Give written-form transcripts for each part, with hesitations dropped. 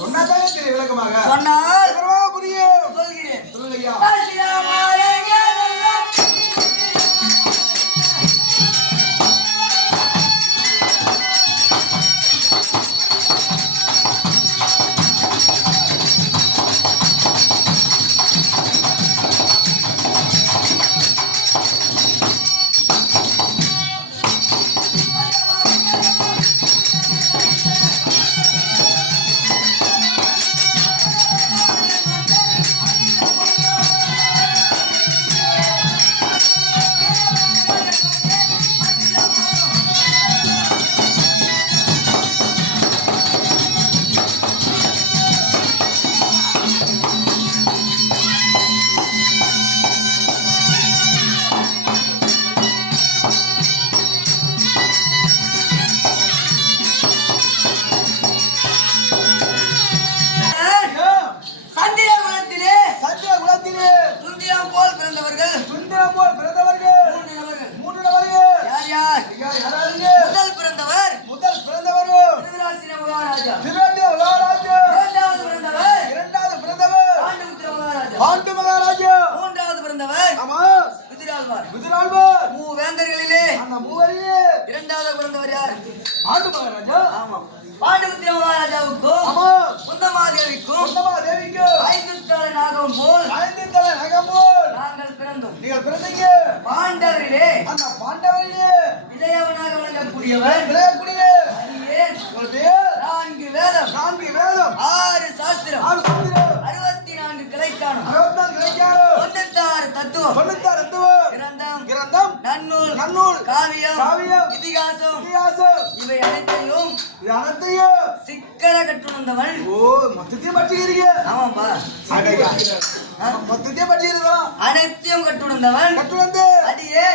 சொன்னாதான் சரி விளக்கமாக சொன்னால் புரியும். சொல்கிறேன். சொல்லுங்கய்யா. மூவேந்தர்களிலே இரண்டாவது பிறந்தவர் யார்? பாண்டுபுத்திர மகாராஜாவுக்கும் குந்தமாதேவிக்கும் 5 தலை நாகம் போல் நாங்கள் பிறந்தோம். பாண்டவரிலே இளையவனாக விளங்கக்கூடியவர் 4 வேதம் 6 சாஸ்திரம் 64 கிளைக்கானம் 96 தத்துவம் கிரந்தம் நன்னூல் காவியம் இதிகாசம் இவை அனைத்தையும் சிக்கர கற்றுணர்ந்தவன். ஆமாப்பா, அனைத்தையும் கற்றுணர்ந்தவன். அடியே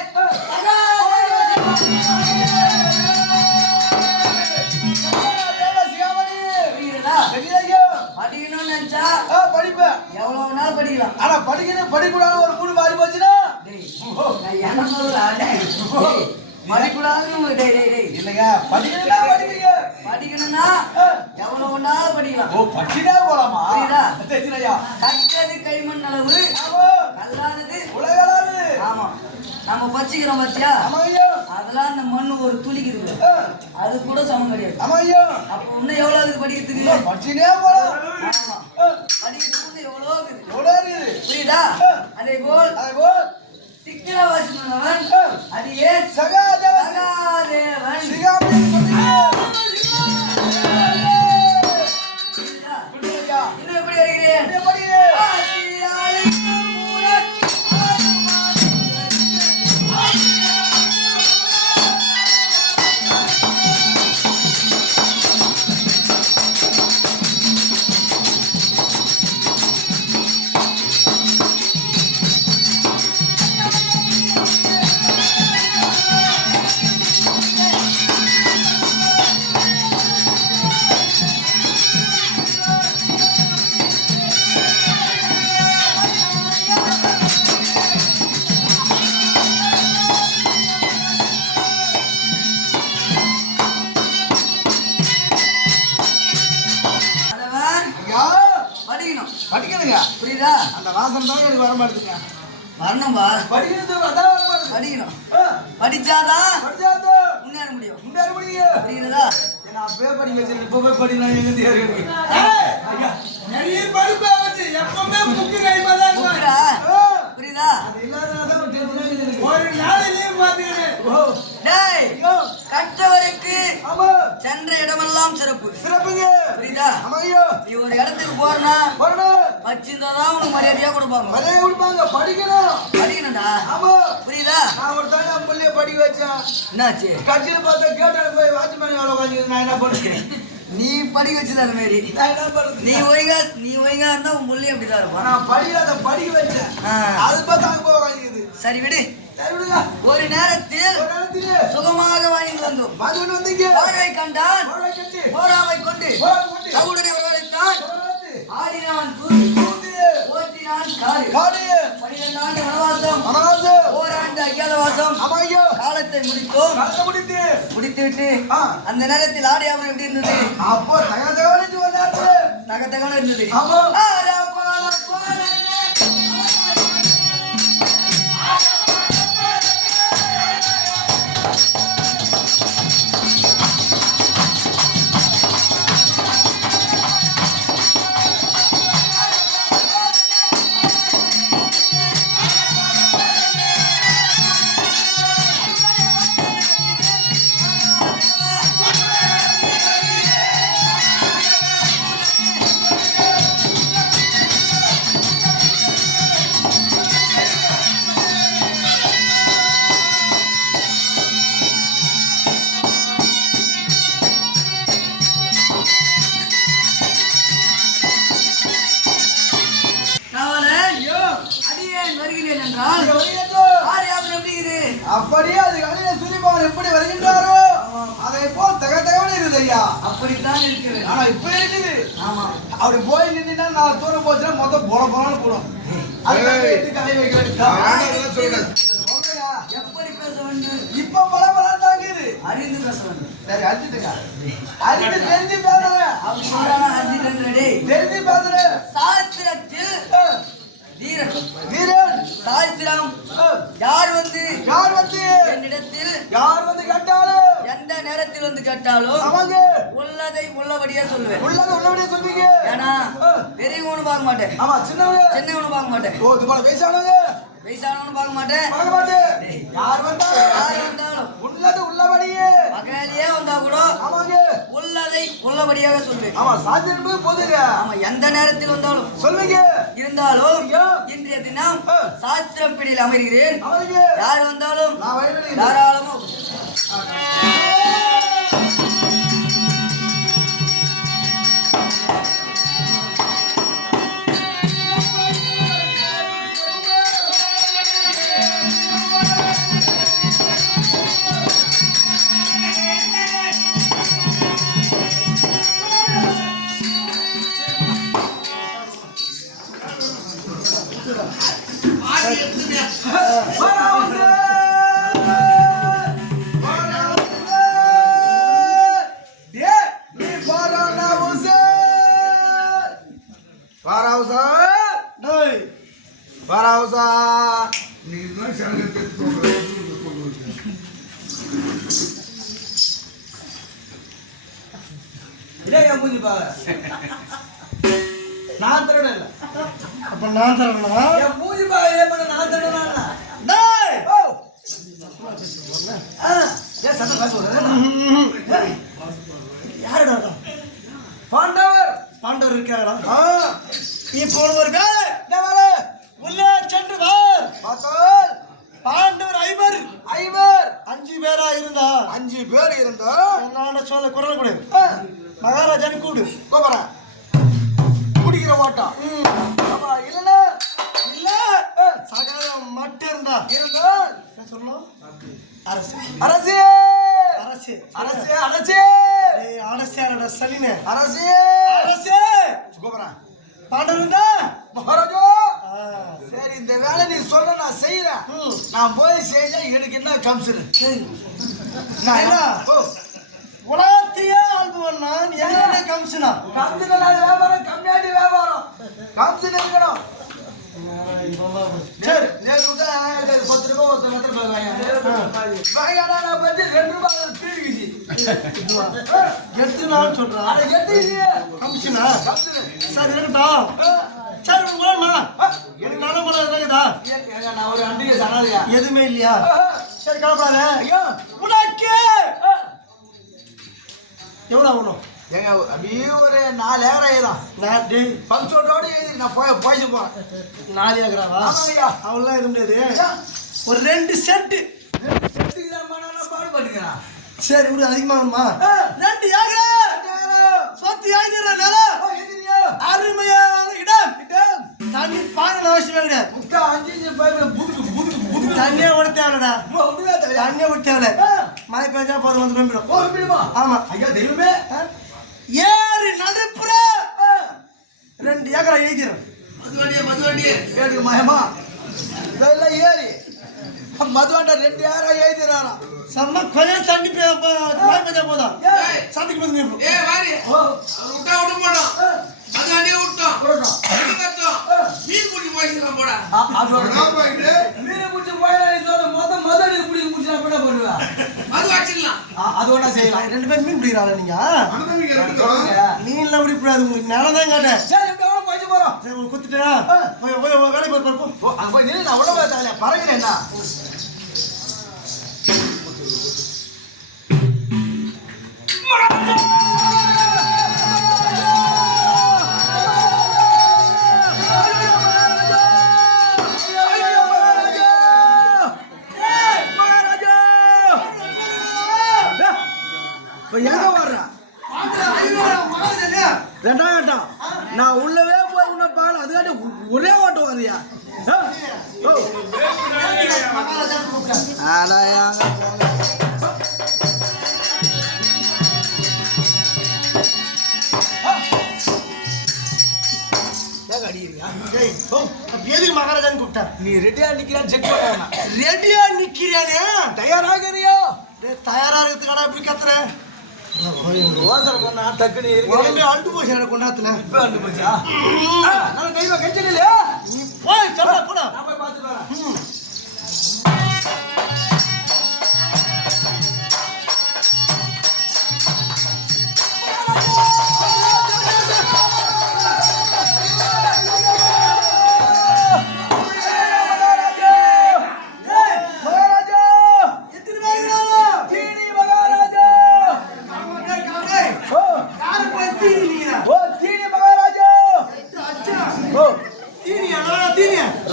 படிக்கணும்னு நினைச்சா படிப்பேன். எவ்வளவு நாள் படிக்கலாம். ஆனா படிக்கணும் படிக்கூடாது ஒரு மூணு மாறி போச்சுன்னா படிக்கணும்னா எவ்வளவு நாள் படிக்கலாம். போலாமா? கற்றது கைமண் அளவு, கல்லாதது உலகளாது. ஆமா, நம்ம பச்சிக்கிறோம் பச்சியா, அதெல்லாம் அந்த மண்ணு ஒரு துளிக்குது, அது கூட சமம் கிடையாது. அப்ப இன்னும் எவ்வளவு படிக்கிறதுக்கு படிக்கிறதுக்கு எவ்வளவு புரியுதா? அதே போல் சிக்கரவாசி அது ஏன் சகாதேவன் இன்னும் எப்படி வருகிறேன்? படிக்கணுங்க, புரியுதா? அந்த வாசம் தான் எனக்கு வர மாட்டேங்குங்க. வரணும்பா, படிக்கணும். படிச்சாதான் முன்னேற முடியும். புரியுதா? நான் அப்பவே படிக்க வச்சிருக்கேன், இப்போ போய் படினா எங்க தெரியாது. புரியுதா? கற்றவருக்கு சென்ற இடமெல்லாம் சிறப்பு. புரியுதா? நீ ஒரு இடத்துக்கு போறனா வச்சிருந்தாதான் உனக்கு மரியாதையா கொடுப்பாங்க. படிக்கணும்டா. புரியுதா? நான் ஒரு தாங்க பிள்ளைய படிக்க வச்சேன். என்னாச்சு? கட்சியில பார்த்தா கேட்டால போய் வாட்ச்மேன் எவ்வளவு நான் என்ன பண்ணுறேன்? நீ படிக்க வச்சது அந்த மாதிரி. நீ ஒழுங்கா இருந்தா உன் பிள்ளை அப்படிதான் இருக்கும். நான் படிக்க வச்சேன், அது பார்த்தா அங்க போக வாங்கிக்குது. சரி விடு. ஒரு நேரத்தில் சுகமாக வாங்கி வந்தோம். வாழ்வை கண்டான், போராவை கொண்டு தகுடனை வரவழைத்தான். ஆடினான் ஓட்டினான் காடு. 12 ஆண்டு வனவாசம், ஓராண்டு அஜ்ஞாதவாசம். காலத்தை முடித்துவிட்டு அந்த நேரத்தில் ஆடியாமல் எப்படி இருந்தது? அப்போ தகவல் நகத்தகான இருந்தது. ஆமா. அப்படியே அது கலையில சூரியபகவான் எப்படி வருகின்றாரோ அதை போல் தகத்தகவனே இருக்குது ஐயா. அப்படித்தான் இருக்கிறது. ஆனா இப்படி இருக்குது. ஆமா. அப்படி போய் நின்னா நான் தூரம் போச்சுன்னா மொத்தம் போல போலான்னு போடும். அதுக்காக எது கலை வைக்கிறேன் சொல்றேன். எப்படி பேச வேண்டும்? இப்ப பல பலம் தாங்குது. அறிந்து பேச வேண்டும். சரி அறிஞ்சுட்டுங்க. அறிந்து தெரிஞ்சு பேசுறேன். அப்படி சொல்றானா அறிஞ்சுட்டே. தெரிஞ்சு பேசுறேன். சாஸ்திரத்தில் வீரன் வீரன் சாஸ்திரம் யார் வந்து என்னிடத்தில் யார் வந்து கேட்டாலும் எந்த நேரத்தில் வந்து கேட்டாலும் அவங்க உள்ளதை உள்ளபடியே சொல்லுவேன். உள்ளபடியே சொல்வீங்க. ஏன்னா பெரியவனு பார்க்க மாட்டேன். ஆமா சின்னவனு பார்க்க மாட்டேன். ஓ இது போல வயசானவங்க பார்க்க மாட்டேன். யார் வந்தாலும் உள்ளபடியே பகலியே வந்தா கூட ஆமாங்க உள்ளதை உள்ளபடியாக சொல்வேன். ஆமா சாஸ்திரம் போதுங்க. ஆமா எந்த நேரத்தில் வந்தாலும் சொல்வீங்க. இருந்தாலும் இன்றைய தினம் சாஸ்திரம் பிடியில் அமர்கிறேன். யார் வந்தாலும் தாராளமா நான் தரணும் இல்ல. அப்ப நான் தரணுமா? என் மூஞ்சி பாரு ஏன் நான் தரணும்னா டேய் ஓ ஏன் சத்தம் பேச சொல்றே? யாருடா பாண்டவர் இருக்காங்களா? இப்போ ஒரு வேலை என்ன வேலை? உள்ளே சென்று வார். பார்த்தால் பாண்டவர் ஐவர் 5 பேரா இருந்தா 5 பேர் இருந்தா நான் சொல்ல குரல் கொடு. மகாராஜான்னு கூப்பிடு. கோபரா குடிக்கிற ஓட்டம் இல்ல இல்ல சகலம் மட்டும் இருந்தா என்ன சொல்லணும்? அரசு அரசே அரசு அரசே அரசே அரசியாரோட சலினே அரசே அரசே கோபரா பாண்டவர் இருந்தா மகாராஜா சரி இந்த வேலை நீ சொல்ற நான் செய்யறேன். நான் போய் செஞ்சா எனக்கு என்ன கம்சனு உலகத்தையே ஆள்பவன் நான். என்ன கம்சனா? கம்சன் வியாபாரம் கம்மியாடி வியாபாரம் கம்சன் இருக்கணும். சரி நேற்று 10 ரூபாய் ஒருத்தர் வாங்கினா நான் வந்து 2 ரூபாய் தீர்க்குச்சு எடுத்துனான்னு சொல்றான். கம்சனா? சரி இருக்கட்டும். சரி போமா எனக்கு நல்ல முறை இருக்குதா? நான் ஒரு அண்டிகை சனாதியா எதுவுமே இல்லையா? சரி கிளப்பாத. உனக்கு எவ்வளோ ஆகணும்? ஏங்க அப்படியே ஒரு 4 ஏக்கர் தான். நான் டே பங்கோட்டோடு எழுதி நான் போயிச்சு போறேன். 4 ஏக்கராவா? ஆமாங்கய்யா. அவ்வளோலாம் எதுவும் முடியாது. ஒரு 2 செட்டு பாடுபட்டுக்கிறேன். சரி விடு அதிகமாக வேணுமா? 2 ஏக்கர் சொத்து எழுதிடுற நிலம். அருமையான இடம். தண்ணி பாருங்க அவசியம் இல்லை. தண்ணியே விட தேவைடா. தண்ணியே விட தேவை. மழை பெஞ்சா போதும் வந்து நம்பிடும். ஆமா ஐயா தெய்வமே ஏறி நடுப்புற 2 ஏக்கரை எழுதிடும். மதுவண்டி கேட்டுக்கு மயமா இதெல்லாம் ஏறி மதுவாண்ட 2 ஏக்கரை எழுதிறாராம். செம்ம கொஞ்சம் தண்ணி மழை பெஞ்சா போதும். சந்திக்கு வந்து அதோட மீன் பிடிச்சி போயிடும் முதல் பிடிச்சி முடிச்சா கூட பண்ணுவேன் அது ஒன்றா செய்யலாம். ரெண்டு பேரும் மீன் பிடிக்கிறாளா நீங்க? மீன்லாம் அப்படி கூடாது, உங்களுக்கு நிலம் தான் கேட்டேன். சரி எப்படி எவ்வளோ போயிட்டு போகிறோம். சரி உங்களுக்கு கொடுத்துட்டா வேலைக்கு போய் பார்ப்போம். அங்கே போய் நின்று நான் உடம்பு தாங்க பறக்கிறேன்னா எங்க வர்றேன் ரெண்டாம் கட்டம் நான் உள்ளவே போய் உன்ன பாரு அதுக்காட்டி ஒரே ஓட்டம் வரியா எதுக்கு மகாராஜான்னு கூப்பிட்டா? நீ ரெடியா நிக்கிறான்னு செக் பண்ண ரெடியா நிக்கிறானே, தயாராகிறியோ? தயாரா இருக்கிறதுக்கான எப்படி கத்துறேன்? யோசனை பண்ணா டக்குன்னு உடம்பே அண்டு போச்சு எனக்கு கொண்டாத்துல. இப்ப அண்டு போச்சா? நான் கைவா கெஞ்சல இல்லையா? நீ போய் சொல்ல போடா. நான் போய் பார்த்து வரேன்.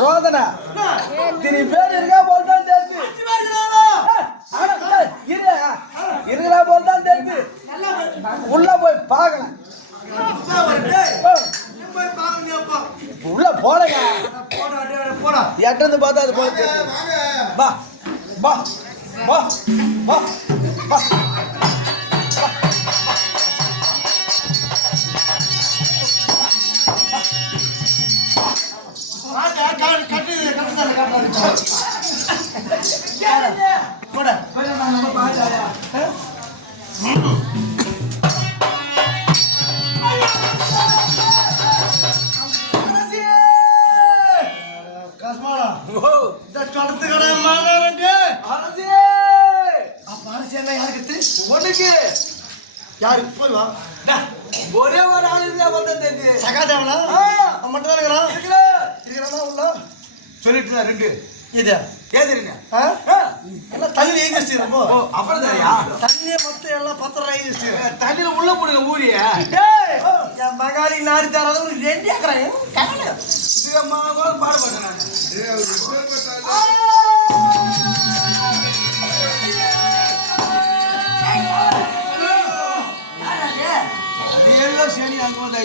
ரோதனா தினி பேர் இருக்கா போல்தான் தெரிஞ்சு இருக்கிறா போல்தான் தெரிஞ்சு உள்ள போய் பார்க்கலாம். உள்ள போடுங்க எட்டு பார்த்தா அது போய் பா பா பா பா பா ஒரே ஒரு ஆளு வந்து சகாதேவனா மட்டும் தான் இருக்கிறான் உள்ள சொல்லிட்டு ரெண்டு இது ஏதுங்க எல்லாம் தண்ணி எழுதி வச்சுக்கிறப்போ அப்புறம் தெரியா தண்ணியை மொத்தம் எல்லாம் பத்திரம் எழுதி வச்சுக்கிறேன். தண்ணியில உள்ள போடுங்க ஊரிய என் மகாலி நாரி தராத ஒரு ரெண்டு ஏக்கறேன் இதுக்கு அம்மா கூட பாடுபட்டேன் அது எல்லாம் சரி அங்க வந்து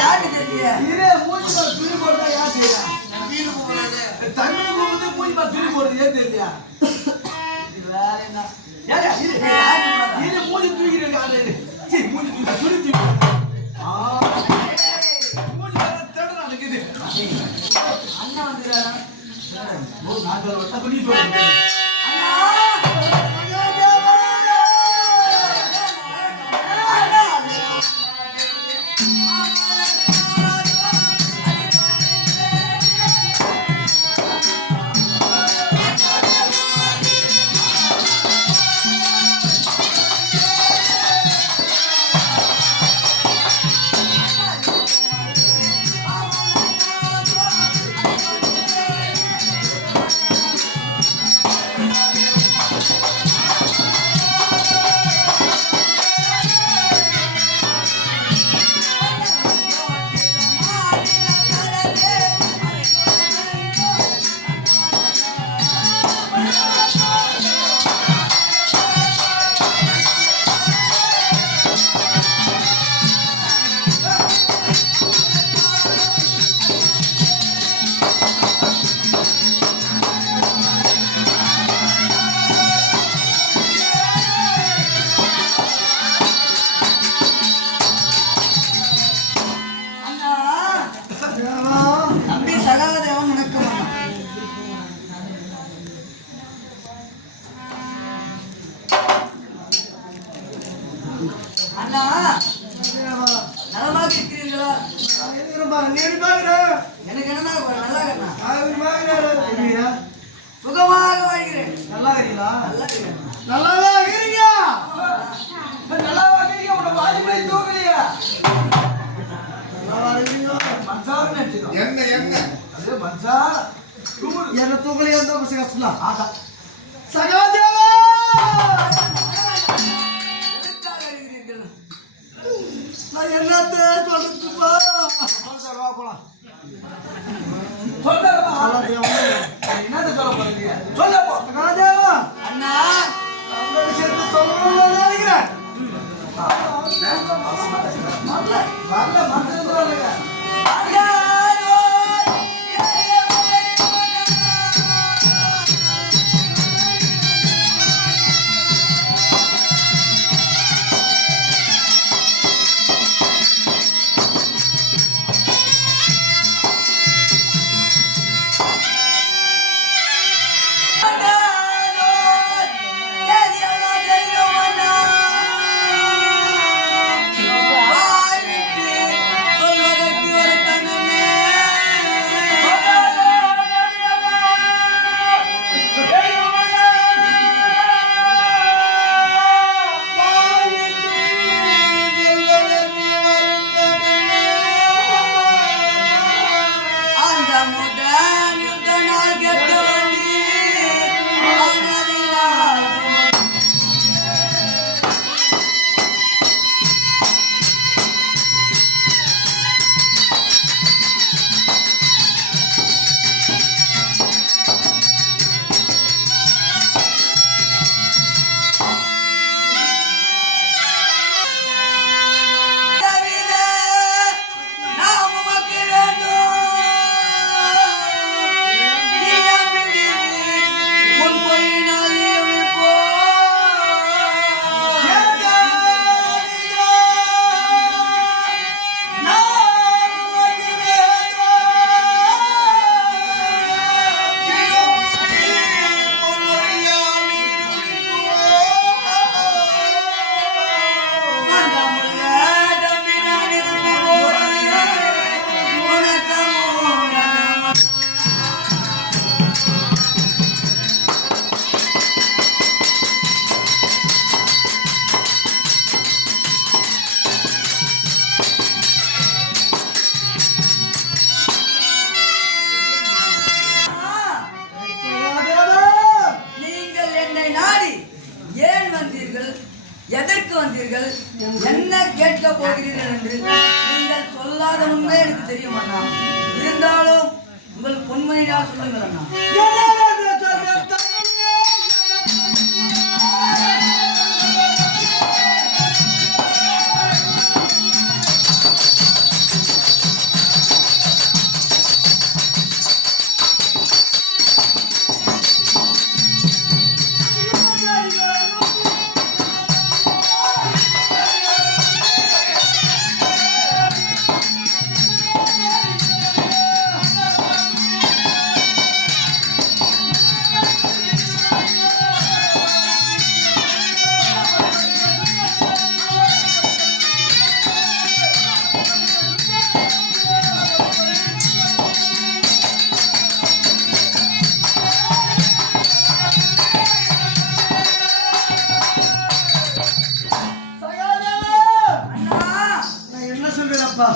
யாருக்கு தெரியல இதே மூஞ்சி துணி போடுறதா யார் தெரியா தண்ணி போகுது மூஞ்சி துணி போடுறது ஏன் தெரியலையா வேற என்ன இது மூஞ்சி தூக்கிட்டு மூஞ்சி துணி தூக்கி மூஞ்சி தேட நடக்குது அண்ணா வந்துடுறாரா நாங்கள் வட்ட பண்ணி சொல்லுங்க ஆமா நீ எப்படி பாக்குற எனக்கு என்னன்னா நல்லா இருக்கேன் அவர் பாக்குறாரு சுகமாக வாழ்கிறேன் நல்லா இருக்கீங்களா நல்லா இருக்கேன் நல்லாவா இருக்கீங்க நல்லா வாங்க உன வாஜிபை தூக்கலையா நல்லாவா இருக்கீங்க மன்சார் நெட்டிதோ என்ன அது மன்சார் தூரு என்ன தூக்கலையா இருந்தா பஸ் கஷ்டம் ஆடா சகாதேவா எதற்காக இருக்கிறீர்கள் நான் என்னத்தை சொல்றதுப்பா மன்சார் வா போலாம் சொல்லவா என்னது சொல்ல போறீங்க சொல்லப்போ சகாதேவா அண்ணா அந்த விஷயத்தை சொல்லணும்னு நினைக்கிறேன் வரல மன்சார் சொல்லுங்க எதற்கு வந்தீர்கள் என்ன கேட்க போகிறீர்கள் என்று நீங்கள் சொல்லாத முன்பே எனக்கு தெரியும் அண்ணா. இருந்தாலும் உங்கள் பொன்மொழியா சொல்லுங்கள் அண்ணா.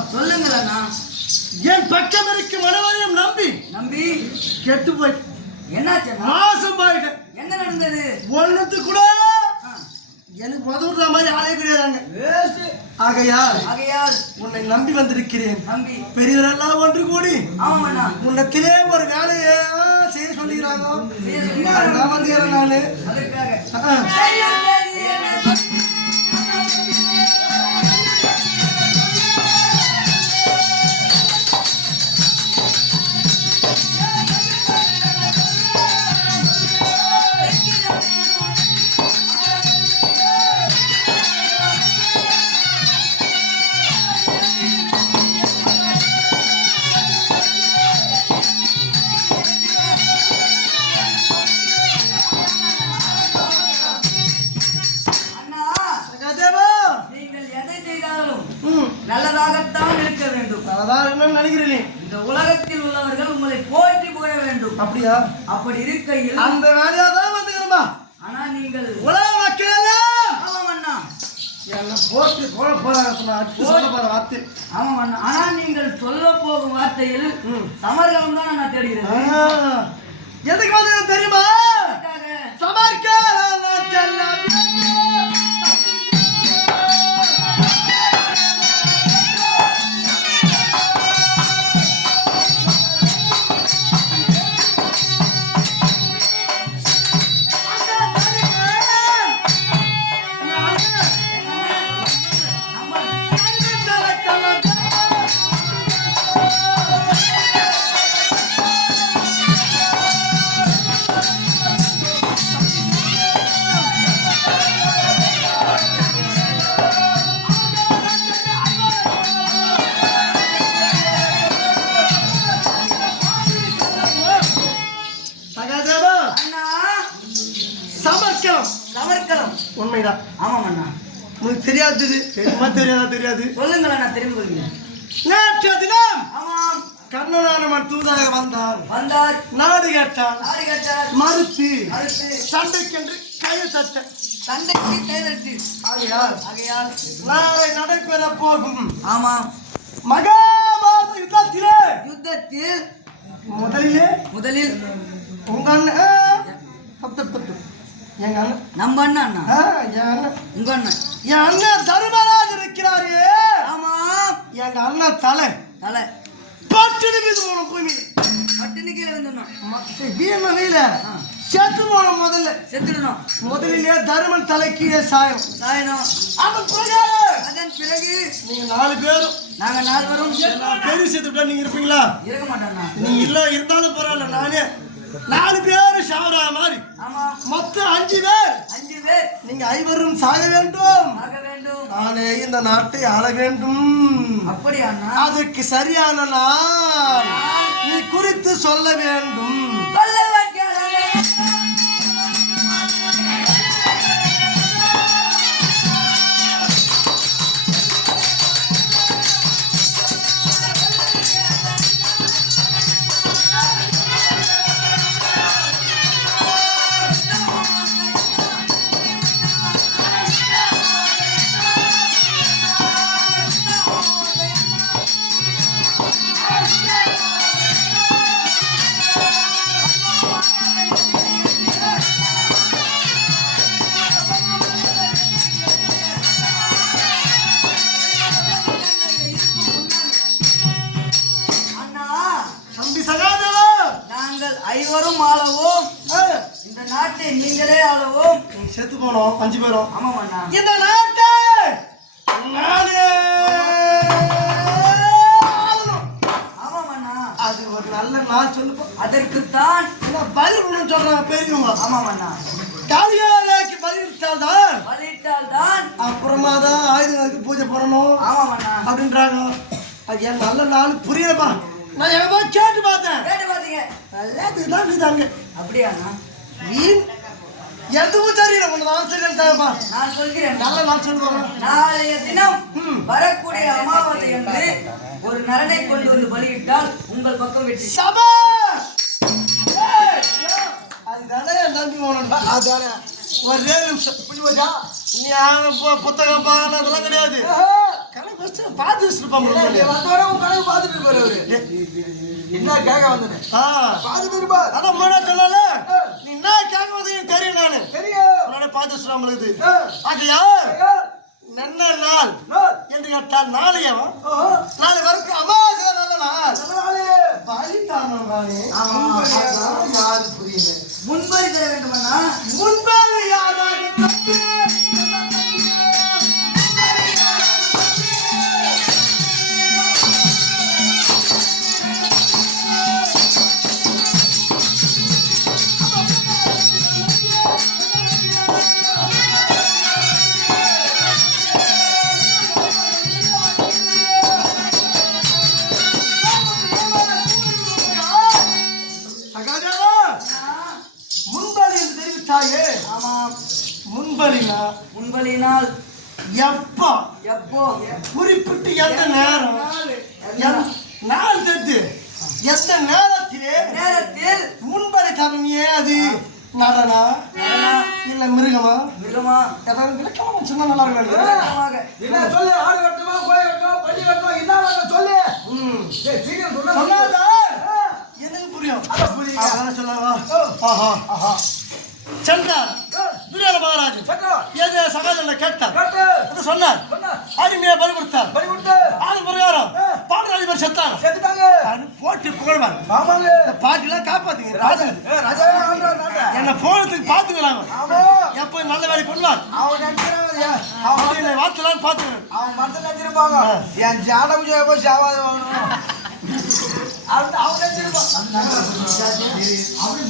சொல்லுங்கள் அண்ணா. என் பக்கம் இருக்கும் மனவரையும் நம்பி கெட்டு போயிட்டு என்னாச்சு அண்ணா? மாசம் போயிட்டு என்ன நடந்தது? ஒண்ணுத்து கூட எனக்கு உதவுற மாதிரி ஆளே கிடையாதாங்க. ஆகையால் உன்னை நம்பி வந்திருக்கிறேன். நம்பி பெரியவரெல்லாம் ஒன்று கூடி ஆமாம் அண்ணா. உன்னத்திலே ஒரு வேலையை செய்ய சொல்லிக்கிறாங்க. நான் வந்து நானு அதற்காக அண்ணா நல்லதாகத்தான் இருக்க வேண்டும். அதான் என்ன நினைக்கிறீங்க? இந்த உலகத்தில் உள்ளவர்கள் உங்களை போற்றி புகழ வேண்டும். அப்படியா? அப்படி இருக்கையில் அந்த வேலையாதான் வந்துக்கிறோமா? ஆனா நீங்கள் உலக மக்கள் எல்லாம் ஆமாம் அண்ணா என்ன போட்டு போட போறாங்க வார்த்தை. ஆமாம் அண்ணா. ஆனா நீங்கள் சொல்ல போகும் வார்த்தையில் சமர்கலம் தான் நான் தேடுகிறேன். எதுக்கு வந்து தெரியுமா? சமர்கலம் சமர்கலம் உண்மைதான். ஆமாம் அண்ணா. உங்களுக்கு தெரியாது தெரியுமா? தெரியாது. சொல்லுங்கள் அண்ணா, தெரிந்து கொள்கிறேன். நேற்று தினம் ஆமாம் கண்ணனான தூதாக வந்தார். நாடு கேட்டார். மறுத்து சண்டைக்கென்று சண்டைக்கு கைதட்டு. ஆகையால் நாளை நடைபெற போகும் ஆமாம் மகாபாரத யுத்தத்தில் முதலில் உங்க அண்ணன் எங்க அண்ணன் நம்ம அண்ணன் என் அண்ணன் உங்க அண்ணன் என் அண்ணன் தர்மராஜ் இருக்கிறாரு. ஆமாம் எங்க அண்ணன் தலை பட்டுனு மீது போனோம். பூமி பட்டுனு கீழே வந்துடணும். வீண செத்து போனோம். செத்துடணும். முதலிலே தருமன் தலை கீழே சாயணும். அதன் பிறகு நீங்க 4 பேரும் நாங்க 4 பேரும் பெரிய செத்துட்டா நீங்க இருப்பீங்களா? இருக்க மாட்டோம்னா. நீங்க இல்ல இருந்தாலும் பரவாயில்ல. நானே 4 பேரும் சாவரா மாதிரி மொத்தம் 5 பேர். நீங்க 5 சாக வேண்டும். நானே இந்த நாட்டை ஆள வேண்டும். அப்படியா? அதுக்கு சரியான நாள் நீ குறித்து சொல்ல வேண்டும். ஐவரும் ஆளவும் இந்த நாட்டை நீங்களே ஆளவும். செத்து போனோம் 5 பேரும். ஆமாம் அண்ணா. இந்த நாட்டை நானே ஆமாம் அண்ணா. அது ஒரு நல்ல நாள் சொல்லுப்போம். அதற்குத்தான் பலி சொல்றாங்க பெரியவங்க. ஆமாம் அண்ணா. காளியாக்கு பலியிட்டால் தான் அப்புறமா தான் ஆயுதங்களுக்கு பூஜை பண்ணணும். ஆமாம் அண்ணா அப்படின்றாங்க. அது என் நல்ல நாள் புரியலப்பா. நான் எவ்வளோ கேட்டு பார்த்தேன். எல்லாத்துக்கு தான் செய்தாங்க. அப்படியா? மீன் எதுவும் தெரியல. ஒன்றுதான் தெரியலப்பா. நான் சொல்கிறேன். நல்ல நாள் சொல்லுவாங்க. நாளைய தினம் வரக்கூடிய அமாவாசை என்று ஒரு நரனை கொண்டு வந்து பலியிட்டால் உங்கள் பக்கம் வெற்றி. சபா அதுதானே என் தம்பி போனா. அதானே ஒரே நிமிஷம் நீ புத்தகம் பாருங்க அதெல்லாம் கிடையாது. பார்த்து வச்சிருப்பாங்க. பார்த்துட்டு போறவரு என்ன கேட்க வந்தேன். பார்த்துட்டு அதான் முன்னாடி சொல்லல. நீ என்ன கேட்க வந்து தெரியும். நானு தெரியும் பார்த்து வச்சிருப்பாங்க. அது யார் நன்ன நாள் என்று கேட்டால் நாளையவா? நாளை வரைக்கும் அமாவாசை நல்ல நாள். யாரு புரியல. முன்பறி தர வேண்டுமண்ணா. முன்பறி யாராக முன்பலினால் எப்போ எப்போ குறிப்பிட்டு எந்த நேரம் நாள் தெரிஞ்சு எந்த நேரத்தில் முன்பதை தரணியே அது நடனா இல்ல மிருகமா ஏதாவது விளக்கமா சொன்னா நல்லா இருக்கும். என்ன சொல்லு? ஆடு வெட்டுமா, கோழி வெட்டுமா, பள்ளி வெட்டுமா, என்ன வேணும் சொல்லு. சீக்கிரம் சொன்னாதா எனக்கு புரியும். அதான் சொல்லாவா? சென்றார் துரியோட மகாராஜன் ஏதே சகாஜன கேட்டார். அது சொன்னார் அடிமையை பலி கொடுத்தார். ஆள் பிரகாரம் பாடலாளிபர் செத்தாங்க. போட்டு புகழ்வார். பாட்டிலாம் காப்பாத்துங்க. என்ன போனதுக்கு பாத்துக்கிறாங்க. எப்ப நல்ல வேலை பண்ணுவார் அவனை வாத்தலாம் பாத்துக்கிறேன். அவன் மனசு நினைச்சிருப்பாங்க என் ஜாடகம் போய் சாவாது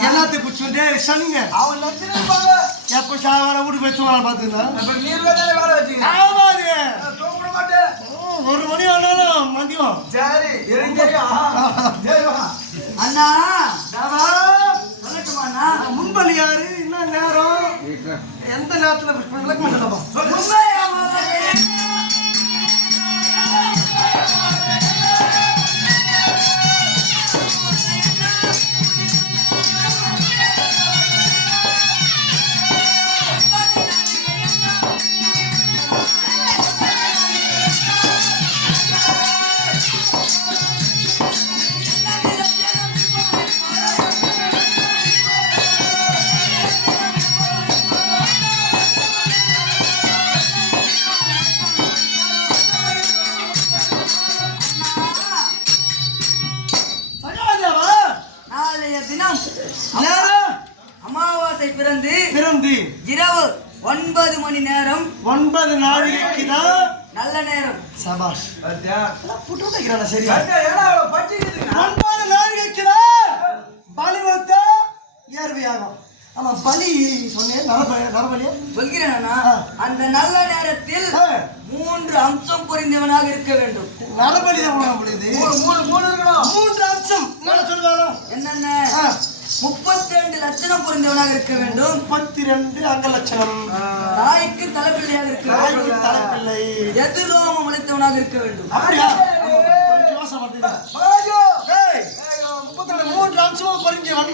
எல்லாத்தையும் பிடிச்சுட்டே சனிங்க அவன் நினைச்சிருப்பாங்க. எப்ப சாவர வீட்டுக்கு போய் தூங்கலாம் பாத்துங்களா? நீர் வேலை வச்சுக்க ஆமாது தூங்க மாட்டேன். 1 மணி ஆனாலும் மதியம். சரி தெரியும். அண்ணா சொல்லட்டுமா அண்ணா? முன்பலி யாரு என்ன நேரம் எந்த நேரத்துல விளக்கம் சொல்லலாம். அமாவாசை பிறந்து இரவு 9 மணி நேரம் 9 நாழிகைக்கு தான் நல்ல நேரம். சபாஷ் புட்டு வைக்கிறானா? சரியா 9 நாழிகைக்கு தான் பலி வைத்தா ஏர்வையாகும். ஆமா பலி சொன்னேன் நரபலியா சொல்கிறேன் அண்ணா. அந்த நல்ல நேரத்தில் 3 அம்சம் புரிந்தவனாக இருக்க வேண்டும். நரபலி தான் முடியுது. 3 அம்சம் சொல்லுவாங்க என்னென்ன? 32 லட்சணம் புரிந்தவனாக இருக்க வேண்டும். 32 அங்க லட்சணம். தாய்க்கு தலைப்பிள்ளையாக இருக்க வேண்டும். தலைப்பிள்ளை எதிரோமம் உழைத்தவனாக இருக்க வேண்டும். அப்படியா? யோசனை பண்ணுங்க. 3 அம்சமும் புரிஞ்சவன்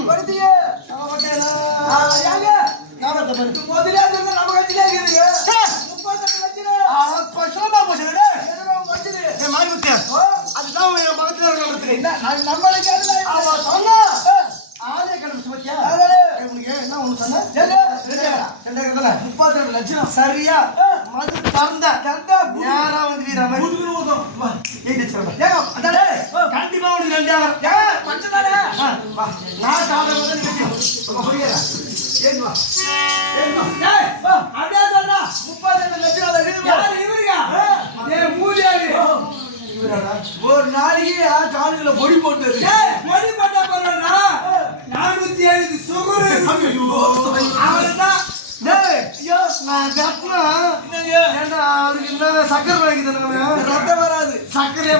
சரியா மது தந்த யாரா வந்து கண்டிப்பா உனக்கு 2 ஒரு நாளைக்கு காலுக்குள்ள பொடி போட்டது பொடி போட்டா போறா 407 சுகரு அவர்தான் சக்கரை ரத்தம் வராது. சக்கரையா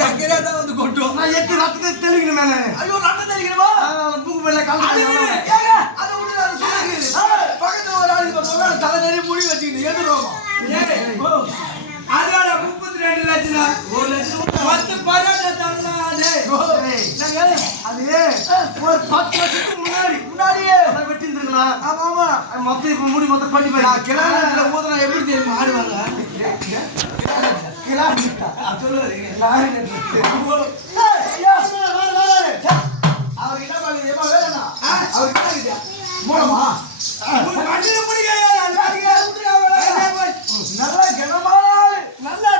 சக்கரையா தான் வந்து கொட்டும். நான் 8 ரத்தத்தை தெளிக்கணும் மேல. ஐயோ ரத்தம் தெளிக்கணுமா? பூக்கு மேல பக்கத்துல ஒரு ஆளுக்கு தலை நிறைய முடி வச்சுக்கிட்டு எதிரோம் அதோட 32 லட்சம் 1 லட்சம் 10 பரோட்டா தரலானே. அது ஒரு 10 வருஷத்துக்கு முன்னாடியே வெட்டி இருந்திருக்கலாம். ஆமா மொத்தம் இப்ப முடி மொத்தம் பண்ணி போய் கிளாஸ்ல ஊதுனா எப்படி தெரியுமா ஆடுவாங்க? அவர் என்ன பண்ணுங்க அவருக்கு மூலமா நல்லா கனமா நல்லா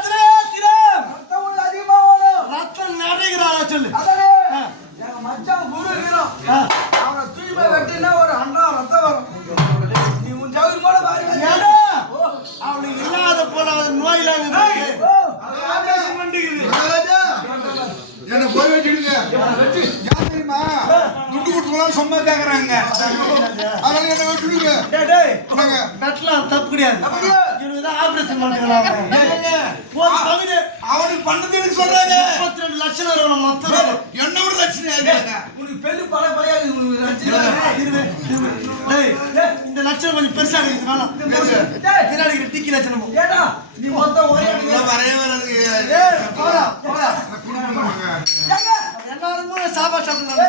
ரத்தம் நடைகிறாரா சொல்லு. எங்க மச்சான் குரு இருக்கிறோம் அவனை தூய்மை வெட்டினா ஒரு 100 ரத்தம் வரும். நீ உன் ஜவுரி கூட பாருங்க அவனுக்கு இல்லாத போல நோயிலாங்க என்ன போய் வச்சுடுங்க தெரியுமா துண்டு கொடுக்கலாம் சொன்னா கேக்குறாங்க அதனால என்ன வச்சுடுங்க நட்லாம் தப்பு கிடையாது. எல்லாம் ஆபரேஷன் பண்ணிக்கலாம். ஒரு பகுதி அவனுக்கு பண்ணது எனக்கு சொல்றாங்க. 32 லட்சம் வரணும் மொத்தம். என்ன ஒரு லட்சம் ஏறியாங்க. உனக்கு பெல்லு பழைய இந்த லட்சம் கொஞ்சம் பெருசா இருக்குது. வேணாம். பின்னாடி டிக்கி லட்சணம். ஏடா நீ மொத்தம் ஒரே வரவே வராது. போடா போடா. எல்லாரும் சாப்பாடு சாப்பிடுறாங்க.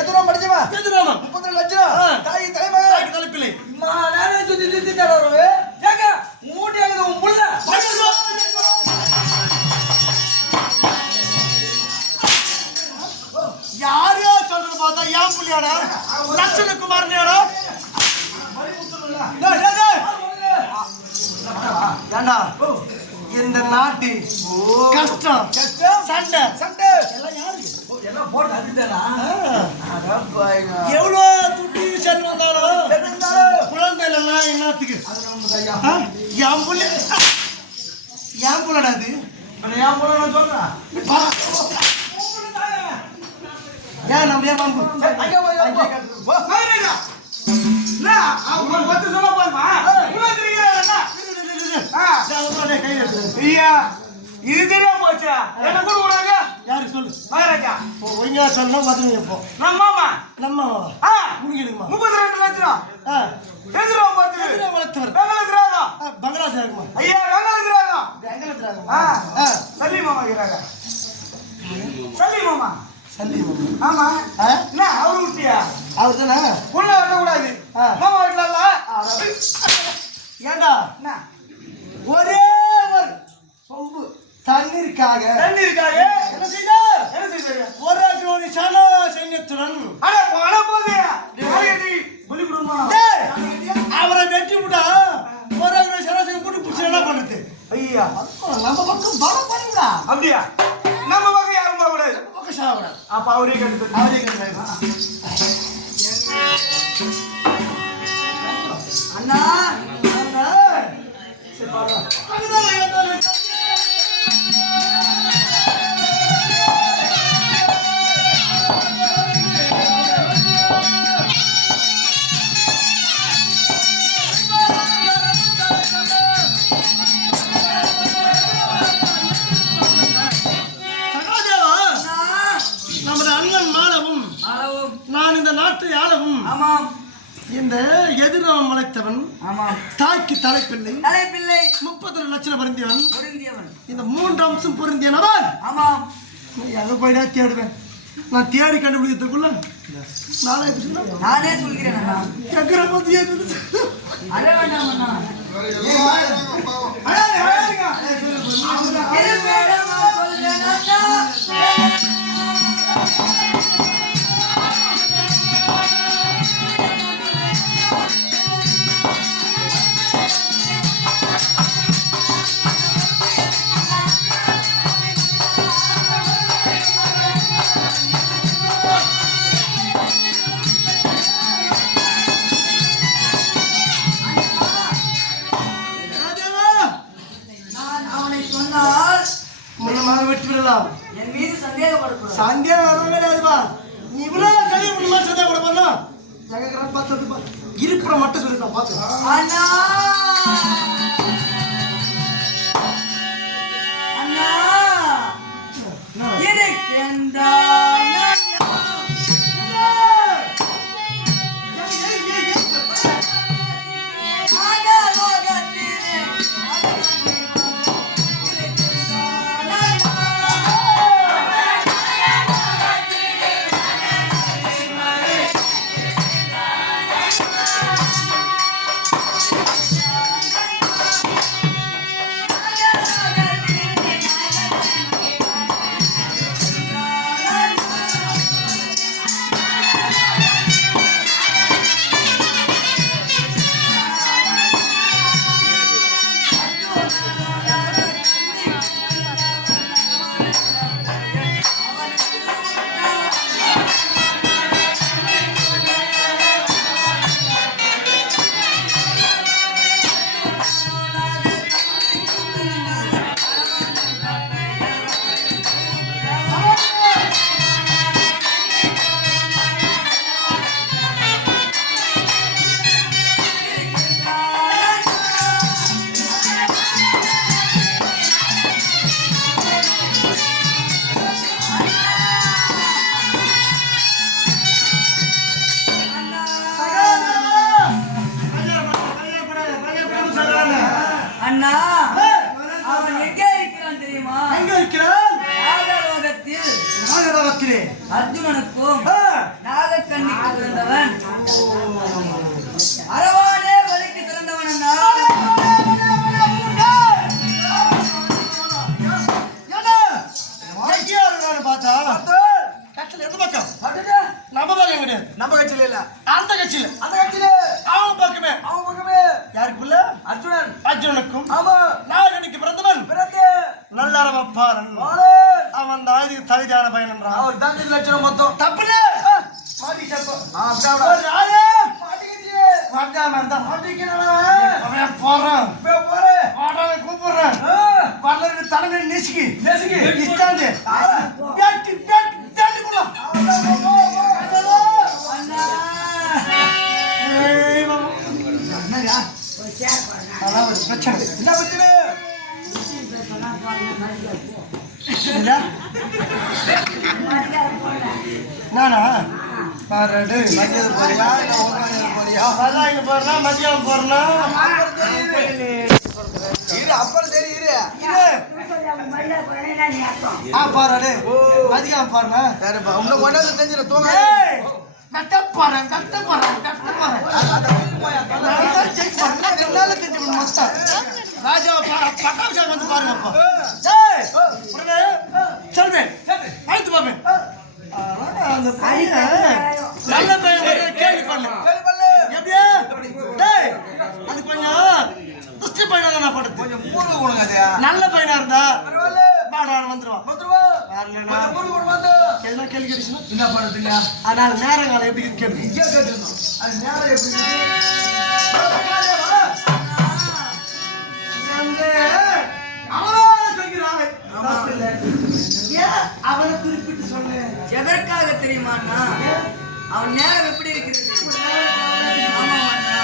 எதுனா படிச்சவா எதுனாமா 32 லட்சம் தாய் தலைமகன் தாய்க்கு தலைப்பிள்ளை. நானே சுத்தி தரவே ஏங்க மூட்டையாகுது உன் புள்ள யாரையோ சொல்றது பார்த்தா ஏன் புள்ளியாடா லட்சணகுமாரனியாடா ஏண்டா இந்த நாட்டு கஷ்டம் சண்டை எல்லாம் யாருக்கு எல்லாம் போட்டு அதுதானா எவ்வளோ துட்டு செல் வந்தாலும் குழந்தை இல்லைன்னா என்னத்துக்கு என் புள்ள என் புள்ளடா அது ஏன் போல நான் சொல்றேன் ஏன் நம்ம ஏன் வாங்க சொல்ல பாருமா இது தெரியாம போச்சா என்ன கூட விடுறாங்க யாரு சொல்லு மகாராஜா ஒழுங்கா சொல்லணும் மதுரை இப்போ நம்ம மாமா நம்ம முடிஞ்சிடுமா 32 லட்சம் எதிரோ பார்த்து எதிரோ வளர்த்தவர் வெங்கல கிராகம் பங்களாதேஷ் இருக்குமா ஐயா வெங்கல கிராகம் எங்களை திராகமா சல்லி மாமா இருக்கிறாங்க சல்லி மாமா சல்லி ஆமா என்ன அவரு விட்டியா அவர் தானே உள்ள வரக்கூடாது மாமா வீட்டுல இல்ல ஏண்டா என்ன ஒரே ஒரு சொம்பு தண்ணீருக்காக என்ன செய்தார் ஒரு கோடி சன சைன்யத்துடன் அவரை வெட்டி விட்டா ஒரு கோடி சன சைன்யம் கூட்டு பிடிச்சி என்ன பண்ணுது ஐயா நம்ம பக்கம் பலம் பண்ணுங்கடா அப்படியா நம்ம பக்கம் யாரும் போகக்கூடாது பக்கம் சாப்பிட அப்ப அவரே கண்டு அண்ணா நமது அண்ணன் மாலவும் நான் இந்த நாட்டை ஆளவும் ஆமாம் இந்த எதிரம் மலைத்தவன் தாய்க்கு தலைப்பிள்ளை 32 லட்சம் பொருந்தியவன் இந்த 3 அம்சம் பொருந்தியனவன் ஆமாம் நீ எங்க போயிடா தேடுவேன் நான் தேடி கண்டுபிடிக்கிறதுக்குள்ள நானே சொல்கிறேன் அண்ணா எக்கற பத்தி அட வேண்டாம் அண்ணா என் மீது சந்தேகப்படக்கூடாது. சந்தேகம் கிடையாதுப்பா. நீ இவ்வளவு கல்யாணம் பண்ணி மாதிரி சந்தேகப்பட பண்ணா இருப்புற மட்டும் சொல்லி நான் பார்த்தேன். அண்ணா அண்ணா இருக்கின்றாய் அண்ணா அவன் எங்கே இருக்கிறான் தெரியுமா? எங்க இருக்கிறான்? நாகலோகத்தில். நாகலோகத்திலே அர்ஜுனனுக்கும் நாகக்கண்ணிக்கு பிறந்தவன். அரவானே வலிக்கு சிறந்தவன் அண்ணா. பார்த்தா கட்சியில எந்த பக்கம்? நம்ம பக்கம் கிடையாது. நம்ம கட்சியில இல்ல, அந்த கட்சியில அவன் பக்கமே. யாருக்குள்ள? அர்ஜுனனுக்கும் நாகனுக்கு பிறந்தவன் நல்லறவப்பாரன். அவன் தகுதியான பையன் என்றான். அவர் தான் 2 லட்சம் மொத்தம். தப்புல கூப்பிடுறேன் தலைமை நெசுக்கி இஷ்டாந்து பிரச்சனை என்ன பிரச்சனை? நானா பாரு மதியம் போறியா இல்ல உட்காந்து போறியா? இங்க போறா மதியம் போறா இரு அப்புறம் சரி இரு பாரு மதியம் போறா சரிப்பா உன்னை கொண்டாந்து தெரிஞ்சிட தூங்க கட்ட போறேன் ராஜா பட்டாபிஷேகம் வந்து பாருங்கப்பா சொல்வேன் ஆயிட்டு பாப்பேன் அந்த நல்ல பையன் கேள்வி பண்ணு எப்படியா அது கொஞ்சம் துஷ்டி பையனா நான் படுத்து கொஞ்சம் மூணு கொடுங்க அது நல்ல பையனா இருந்தா வந்துருவான் எதுனா கேள்வி கேட்டுச்சுன்னா என்ன பண்ணுறதுங்க? ஆனால் நேரங்காலம் எப்படி கேள்வி கேட்டுருந்தோம் அது நேரம் எப்படி அவனை குறிப்பிட்டு சொன்னேன். எதற்காக தெரியுமா அண்ணா? அவன் நேரம் எப்படி இருக்கிறது? ஆமாம் அண்ணா.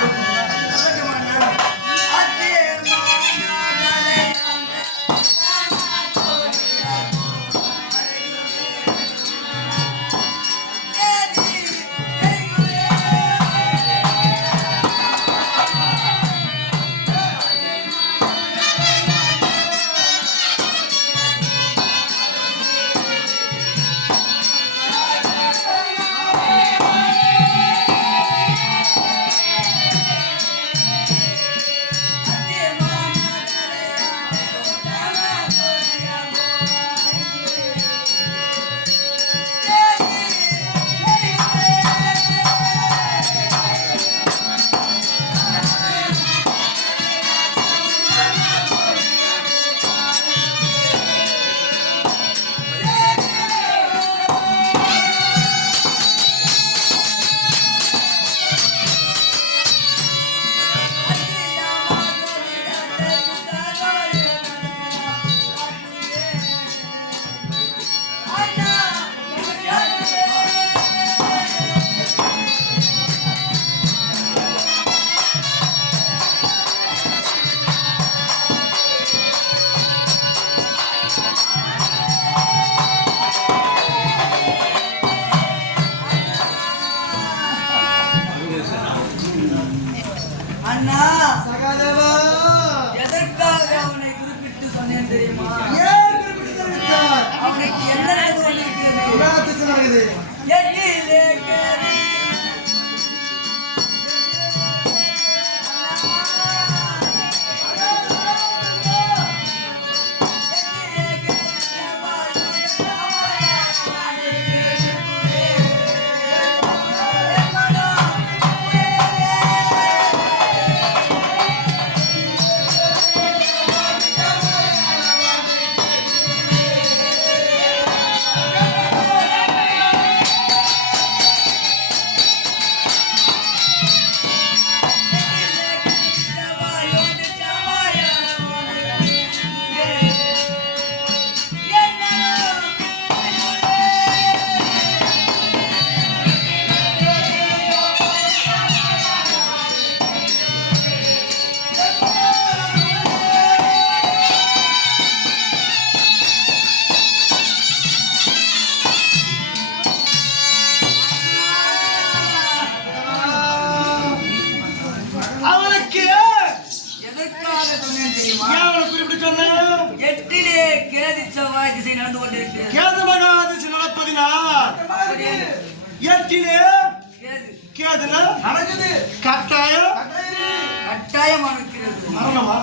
சொல்லட்டுமா அண்ணா? அண்ணா சகாதேவா எதற்காக அவனை குறிப்பிட்டு சொன்னேன் தெரியுமா? ஏன் குறிப்பிட்டு தெரிவித்தார்? அவனுக்கு என்ன நடந்து கொண்டிருக்கிறது? உலகத்தில் நடக்குது. எட்டிலே கரி. திசை நடந்து கொண்டிருக்கிறது. கேது மகா திசை நடப்பதினால் எட்டிலே கேதுல நடக்குது கட்டாயம் கட்டாயமாக இருக்கிறது. மரணமா?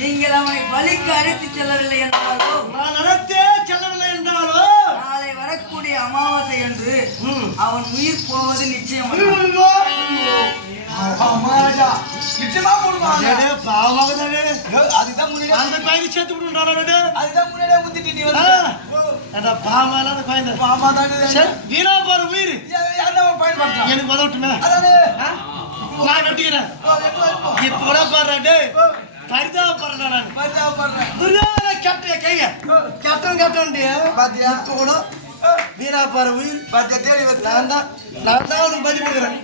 நீங்கள் அவனை பலிக்கு அழைத்து செல்லவில்லை என்றாலோ, நான் நடத்தே செல்லவில்லை என்றாலோ நாளை வரக்கூடிய அமாவாசை என்று அவன் உயிர் போவது நிச்சயம். நிச்சயமா போடுவாங்க. பாவமாகதானே அதுதான் முன்னாடி அந்த பையனை சேர்த்து விடுறாரு. அதுதான் முன்னாடியே முந்திட்டு நீ வந்து பாவமால அந்த பையன் பாமா தானே சரி வீணா போற உயிர் யாரும் பயன்படுத்துறான். எனக்கு உதவட்டுமே அதானே நான் கட்டிக்கிறேன். இப்ப கூட பாடுறேன் பரிதாபப்படுறேன் நான். பரிதாபப்படுறேன். துரியோதன கட்டிய கைய கட்டன் பாத்தியா? இப்ப கூட வீணா போற உயிர் பாத்தியா தேடி வந்து நான் தான் உனக்கு பலி கொடுக்குறேன்.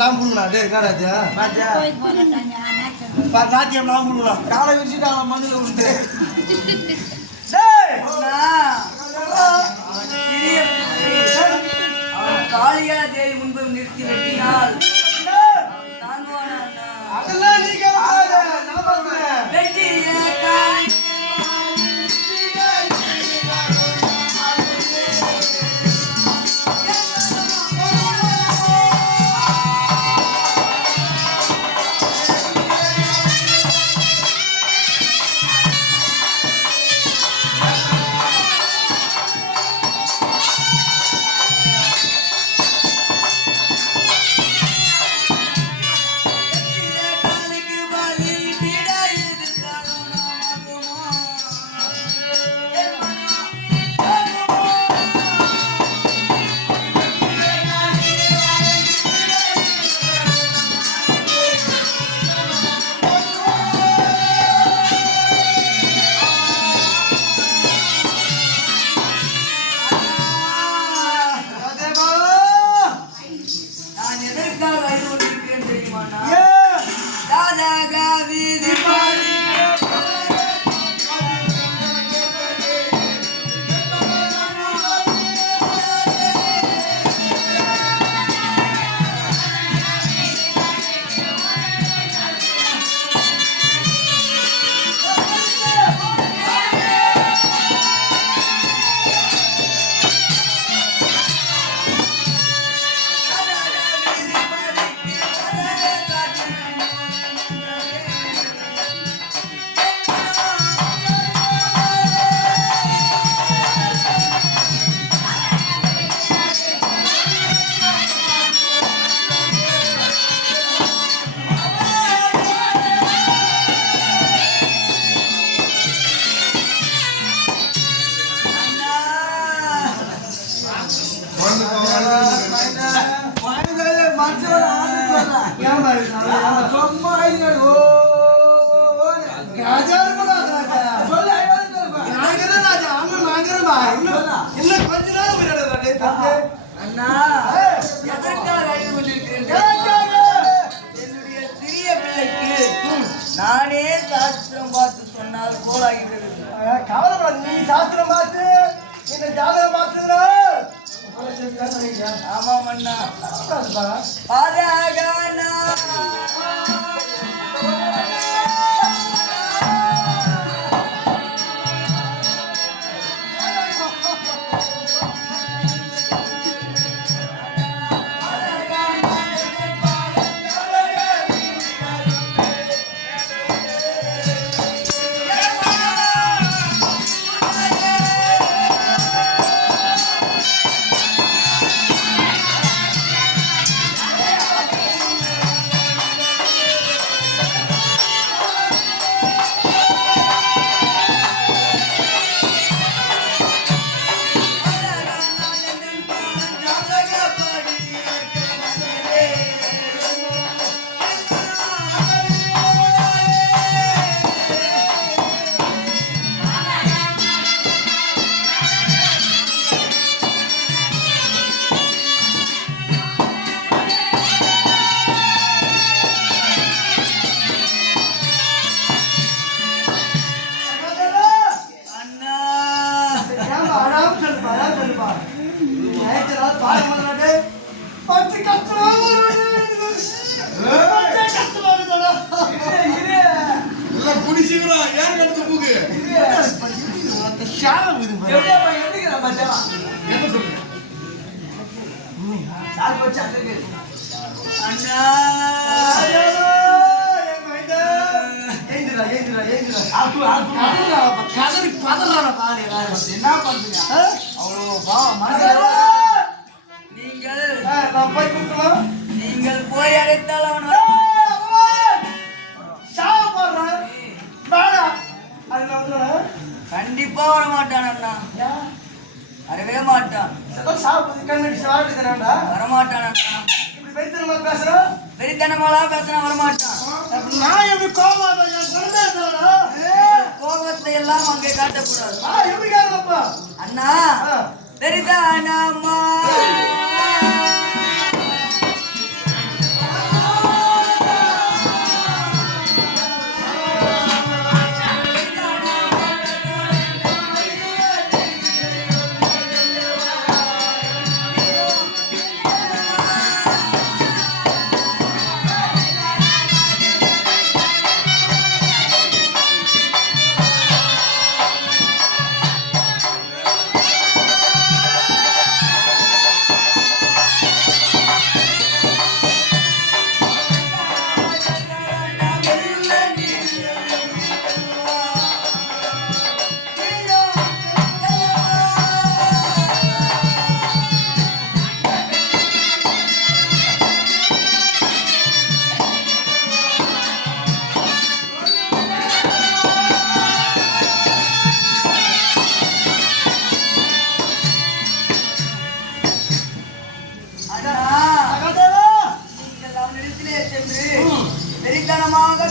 நான் புடுங்கலாம் டே என்னடா இது? பாத்தியா? நாட்டியம் நான் புடுங்கலாம். காலை விரிச்சுட்டாங்க மண்ணில் விழுந்து. சிறிய அவன் காளியா தேவி முன்பு நிறுத்தி வெட்டினால் தாங்குவானா? அதெல்லாம் நீ கேட்காத. நான் பார்க்கிறேன். வெட்டிய காளி அண்ணா எதற்காக அழைத்து கொண்டிருக்கிறேன்? என்னுடைய சிறிய பிள்ளைக்கு நானே சாஸ்திரம் பார்த்து சொன்னால் போலாகிறது. கவலைப்பட நீ சாஸ்திரம் பார்த்து என்ன ஜாதகம் பார்த்துக்கிறா? ஆமாம் அண்ணா. பாதகனா ஷாலம் இது பாரு. எப்படியாப்பா எப்படிங்கிறா மச்சான்? என்ன சொல்றீங்க? யார் பச்சை அழகு? அண்ணா ஏந்திரா, ஏந்திரா, ஏந்திரா. ஆக்கு, ஆக்கு. கதறா, கதறி பதறான பாரு எல்லாரும். என்ன பண்றீங்க? ஆ? அவ்வளோ மனசுல நீங்கள் நான் போய் கூப்பிட்டுமா? நீங்கள் போய் அழைத்தால் அவன் கண்டிப்பா வர மாட்டான் அண்ணா. வரவே மாட்டான். வரமாட்டான் அண்ணா. வெறித்தனமாலாம் பேசினா வரமாட்டான். கோபத்தை எல்லாம் அங்கே காட்டக்கூடாது அண்ணா. வெறிதானம்மா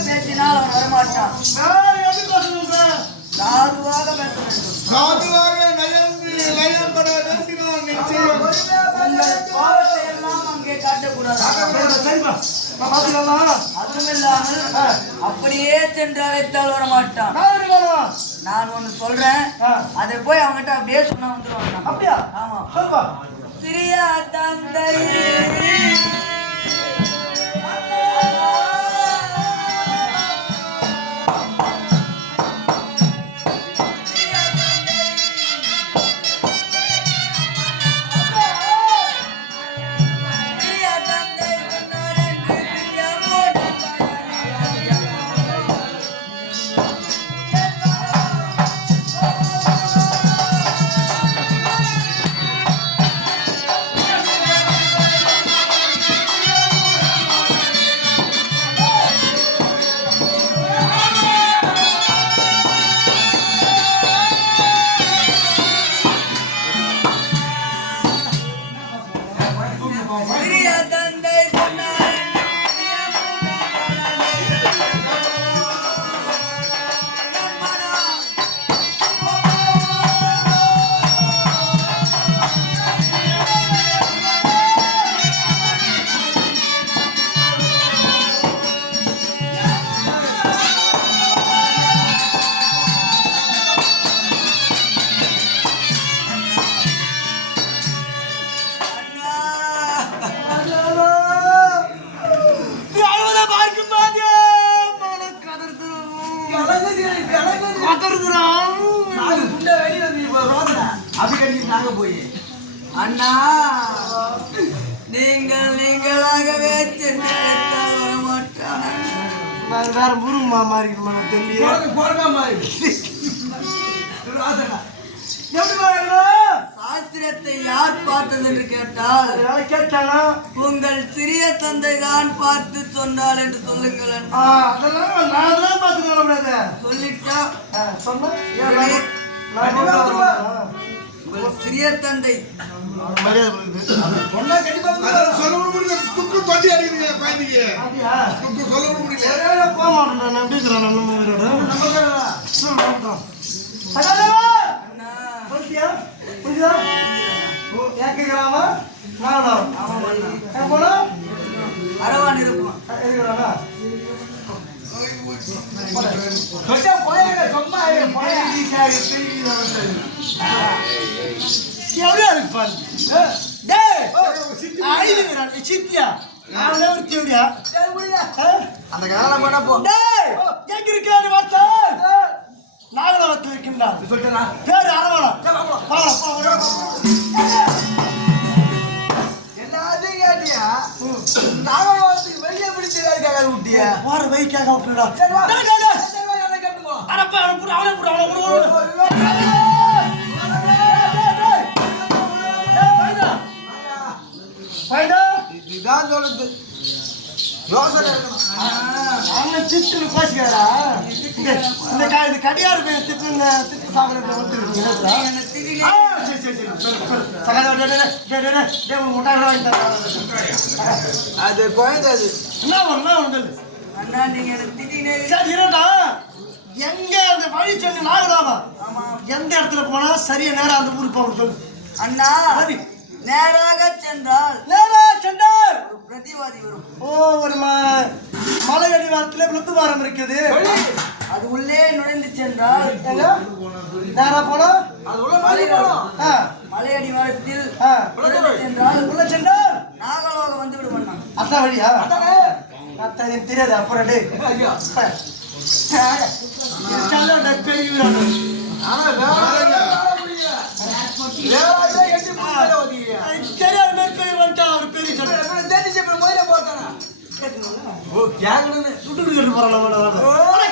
பேசினால் அவன் வரமாட்டான். சாதுவாக பேச வேண்டும். சாதுவாக நயந்து நயன்பட பேசினால் நிச்சயம் உங்கள் கோபத்தை எல்லாம் அங்கே காட்டக்கூடாது. அதுவும் இல்லாமல் அப்படியே சென்று அழைத்தால் வரமாட்டான். நான் ஒண்ணு சொல்றேன், அதை போய் அவன்கிட்ட அப்படியே சொன்னா வந்துருவான். அப்படியா? ஆமா. சிறியா தந்தை அண்ணா, நீங்களாகவே சென்று அழைத்தால் வரமாட்டான். நான் வேற முருங்கம்மா மாதிரி இருக்கணுமா தெரியல. சாஸ்திரத்தை யார் பார்த்தது என்று கேட்டால் கேட்டானா உங்கள் சிறிய தந்தை தான் பார்த்து சொன்னாள் என்று சொல்லுங்கள். அதெல்லாம் நான் தான் பார்த்துக்க சொல்லிட்டா சொன்ன உங்கள் சிறிய தந்தை சொல்ல முடியல. துக்கு பட்டி அடிக்கிறீங்க குழந்தைங்க. துக்கு சொல்ல முடியல. போக மாட்டேன். நான் எப்படி சொல்லிட்டியா புரியுதா? கேட்கிறாமா நான் போனா அரவான் இருப்பான். இருக்கிறானா எவ்வளோ இருப்பான் சித்தியா அந்த காலம் பண்ண போ எங்க இருக்காரு வார்த்தை நாகலவத்தில் இருக்கும் அப்படின்னா சொல்லிட்டேனா பேரு அரவாளம் சரி, வாங்க. எல்லாத்தையும் கேட்டியா நாகவாசத்துக்கு வெளியே பிடிச்சதுக்காக விட்டியா போற வைக்காக விட்டுடா சரி வா டேய், டேய், டேய். சரி வா என்ன கேட்டுக்கோ அரப்பா அவனை இதுதான் சொல்லுது யோசனை இருக்கணும் அவனை திட்டுன்னு கோச்சிக்காரா இந்த கடியாரு போய் திட்டு சாப்பிட என்ன திடீர்னு அது குழந்தை அது அண்ணா நீங்க எனக்கு திடீர்னு எங்க அந்த வழி சொல்லி நாகராவா ஆமா எந்த இடத்துல போனா சரியா நேரம் அந்த ஊருக்கு போக சொல்லு அண்ணா சரி. நேராக சென்றால் நேரா சென்றார் ஒரு பிரதிவாதி வரும் ஒரு மலையடி வாரத்துல விழுத்து வாரம் இருக்குது அது உள்ளே நுழைந்து சென்றால் நேரா போனா அது உள்ள மாதிரி போகணும் மலையடி வாரத்தில் ஆ. நுழைந்து சென்றால் உள்ள சென்றார் நாகலோகம் வந்து விடுவான் அண்ணா. அதான் வழியா அதானே அத்தான் எனக்கு தெரியாது அப்புறம் டே ஐயா பெரிய ஆனா வேற முடியல வேற எட்டி போய் ஓதியா தெரியாது மேற்கொள்ள வந்துட்டா அவர் பெரிய சொல்ல தேடி செப்பல் முதல்ல போட்டானா ஓ கேக்குறேன்னு சுட்டு போறான்